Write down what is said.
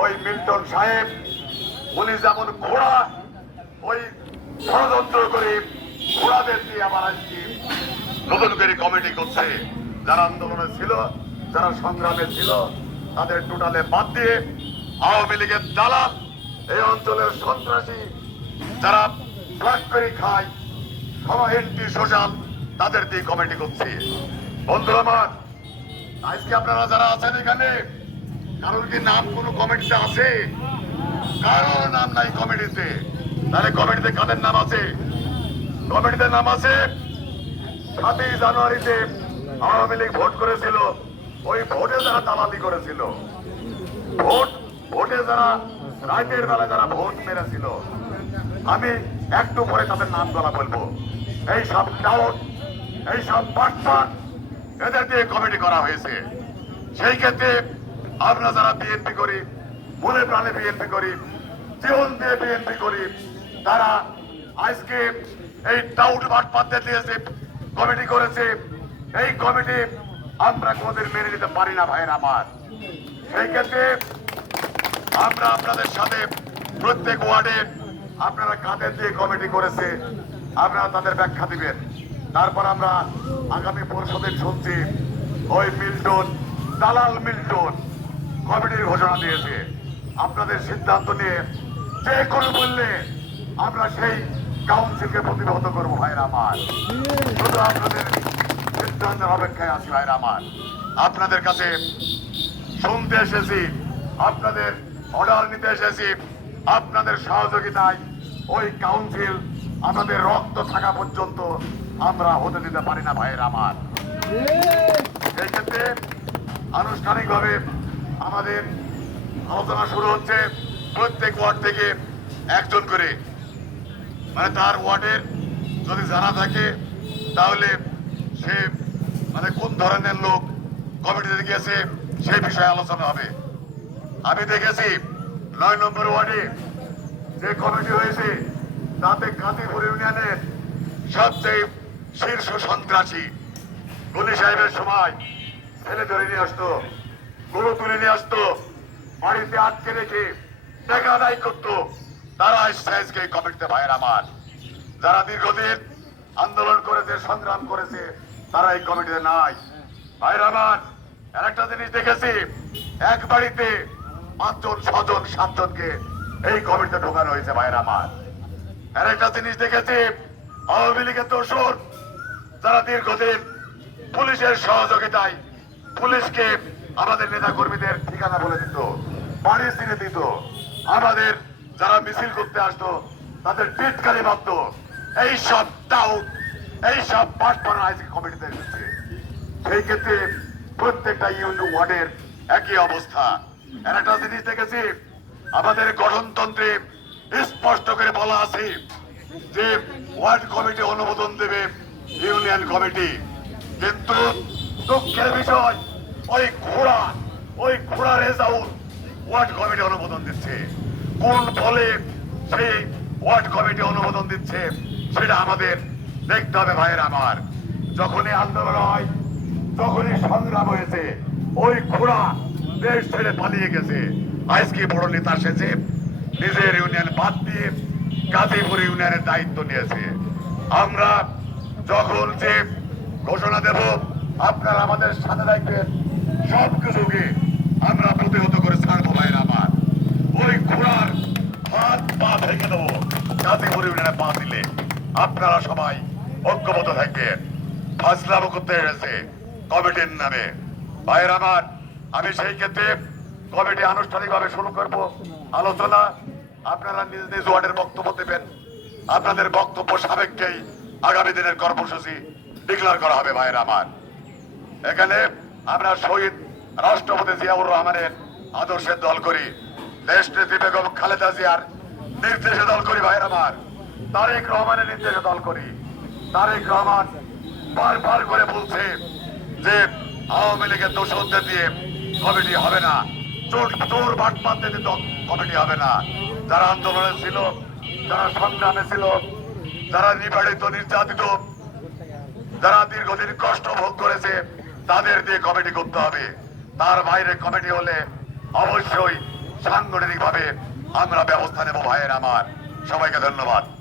ওই মিল্টন সাহেব, উনি যেমন ঘোড়া, ওই ষড়যন্ত্র করে ঘোড়াদের দিয়ে আবার আজকে নতুন করে কমিটি করছে। যারা আন্দোলনে ছিল, যারা সংগ্রামে ছিল, তাদের টোটালে বাদ দিয়ে আওয়ামী লীগের দালাল, এই অঞ্চলের সন্ত্রাসী যারা ব্ল্যাক করে খায় সবাই এন্টি সোশ্যাল, তাদের দিয়ে কমিটি করছে। বন্ধুরা আমার, আজকে আপনারা যারা আছেন এখানে কারোর কি নাম কোনো কমিটিতে আছে? কারোর নাম নাই কমিটিতে। তাহলে কমিটিতে কাদের নাম আছে? কমিটিতে নাম আছে সাতই জানুয়ারিতে আওয়ামী লীগ ভোট করেছিল। ওই ভোটে যারা দালালি করেছিল, ভোট, ভোটে যারা রাতের বেলা যারা ভোট মেরেছিল, আমি একটু পরে তাদের নাম গলা বলব। এই সব ডাউট, এই সব বার্তা এদের দিয়ে কমিটি করা হয়েছে। সেই ক্ষেত্রে আমরা যারা বিএনপি করি, মনে প্রাণে বিএনপি করি, জীবন দিয়ে বিএনপি করি, তারা আজকে এই ডাউট বাট পাতে দিয়েছে, কমিটি করেছে। এই কমিটি আমরা কোনোদিন মেনে নিতে পারি না, ভাইয়ের আমার। সেই ক্ষেত্রে আমরা আপনাদের সাথে প্রত্যেক ওয়ার্ডে আপনারা কাঁধে দিয়ে কমিটি করেছে, আপনারা তাদের ব্যাখ্যা দিবেন। তারপর আমরা আগামী পরশুদিন শুনছি, ওই মিল্টন, দালাল মিল্টন কমিটির ঘোষণা দিয়েছে। আপনাদের সিদ্ধান্ত নিয়ে যে কোনো বললে আমরা সেই কাউন্সিলকে প্রতিহত করব ভাইরা আমার। শুধু আপনাদের সিদ্ধান্তের অপেক্ষায় আছি ভাইরা আমার। আপনাদের কাছে শুনতে এসেছি আপনাদের অর্ডার নিতে এসেছি আপনাদের সহযোগিতায় ওই কাউন্সিল আমাদের রক্ত থাকা পর্যন্ত আমরা হতে দিতে পারি না ভাইয়ের আমার। এই ক্ষেত্রে আনুষ্ঠানিকভাবে আমাদের আলোচনা শুরু হচ্ছে প্রত্যেক ওয়ার্ড থেকে একজন করে। মানে তার ওয়ার্ডের যদি জানা থাকে, তাহলে সে মানে কোন ধরনের লোক কমিটিতে গিয়েছে সেই বিষয়ে আলোচনা হবে। আমি দেখেছি নয় নম্বর ওয়ার্ডে যে কমিটি হয়েছে, তাতে কাঁদিপুর ইউনিয়নের সবচেয়ে শীর্ষ সন্ত্রাসী। গলি সাহেবের সময় ছেলে ধরে নিয়ে আসতো। গরু তুলে নিয়ে আসতো। বাড়িতে আটকে রেখে টাকা আদায় করতো। তারা এসছে আজকে কমিটিতে ভাইয়ের আমার। যারা দীর্ঘদিন আন্দোলন করেছে, সংগ্রাম করেছে, তারা এই কমিটিতে নাই। ভাইয়ের আমার একটা জিনিস দেখেছি, এক বাড়িতে পাঁচজন, ছজন, সাতজনকে এই কমিটিতে ঢোকানো হয়েছে ভাইয়ের আমার। আর একটা জিনিস দেখেছি, আওয়ামী লীগের দোষর, যারা দীর্ঘদিন পুলিশের সহযোগিতায় পুলিশকে আমাদের নেতা কর্মীদের ঠিকানা বলে দিত বাড়ি চিনে দিত। আমাদের যারা মিছিল করতে আসতো, তাদের টিটকারি ভাবত এই সব ডাউট এই সব পাঠ পড়া আজকে কমিটিতে এসেছে। সেই ক্ষেত্রে প্রত্যেকটা ইউনিয়ন ওয়ার্ডের একই অবস্থা। একটা জিনিস দেখেছি, আমাদের গঠনতন্ত্রে স্পষ্ট করে বলা আছে যে ওয়ার্ড কমিটি অনুমোদন দেবে ইউনিয়ন কমিটি। কিন্তু দুঃখের বিষয় ওই ঘোড়া ওই ঘোড়া রেজাউল ওয়ার্ড কমিটি অনুমোদন দিচ্ছে। কোন ফলে সেই ওয়ার্ড কমিটি অনুমোদন দিচ্ছে, সেটা আমাদের দেখতে হবে ভাইয়ের আমার। যখনই আন্দোলন হয় যখনই সংগ্রাম হয়েছে। ওই ঘোড়া দেশ ছেড়ে পালিয়ে গেছে। আজকে বড় নেতা সেজে নিজের ইউনিয়ন বাদ দিয়ে গাজীপুর ইউনিয়নের দায়িত্ব নিয়েছে। আমরা যখন যে ঘোষণা দেব, আপনারা আমাদের সাথে রাখবেন সব কিছুকে আমরা প্রতিহত করে ছাড়বো ভাইয়ের আমার ওই ঘোড়ার হাত পা ভেঙে দেবো। গাজীপুর ইউনিয়নে পা দিলে আপনারা সবাই ঐক্যবদ্ধ থাকবেন। ফাজলামো করতে এসেছে কমিটির নামে। ভাইয়ের আমার আমি সেই ক্ষেত্রে কমিটি আনুষ্ঠানিকভাবে শুরু করব। আলোচনা আপনারা নিজ নিজ ওয়ার্ডের বক্তব্য দেবেন। আপনাদের বক্তব্য সাবেককেই আগামী দিনের কর্মসূচি ডিক্লার করা হবে ভাইয়ের আমার এখানে আমরা শহীদ রাষ্ট্রপতি জিয়াউর রহমানের আদর্শের দল করি। দেশ নেত্রী বেগম খালেদা জিয়ার নির্দেশে দল করি ভাইয়ের আমার। তারেক রহমানের নির্দেশে দল করি। তারেক রহমান বারবার করে বলছে যে আওয়ামী লীগের দোষদের দিয়ে কমিটি হবে না। চোর চোর বাট পাতে দিয়ে কমিটি হবে না। যারা আন্দোলনে ছিল, যারা সংগ্রামে ছিল, যারা নিবাড়িত নির্যাতিত, যারা দীর্ঘদিন কষ্ট ভোগ করেছে তাদের দিয়ে কমিটি করতে হবে। তার বাইরে কমিটি হলে অবশ্যই সাংগঠনিক ভাবে আমরা ব্যবস্থা নেব ভাইয়ের আমার। সবাইকে ধন্যবাদ।